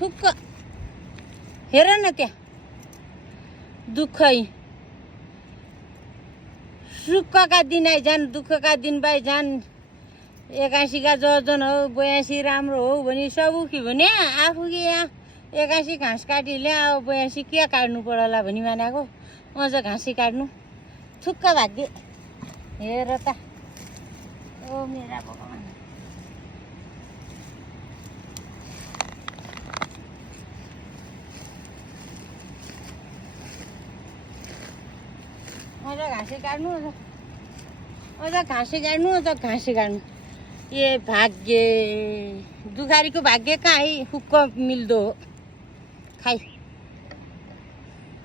थुक्क हेर न त्यहाँ दुःखै सुखका दिन आइजान् दुःखका दिन बाइजान् 81 का जजन हो 82 राम्रो हो भने सबुकी भने आफू कि यहाँ 81 घाँस काटी ल्याऊ 82 के काट्नु पर्ला भनी मानेको अझ घाँसी काट्नु थुक्क भाग्य हेर त ओ मेरा भगवान अझ घाँसी काट्नु अझ घाँसी काट्नु ए भाग्य दुखारीको भाग्य कहाँ है हुक्क मिल्दो हो खाइ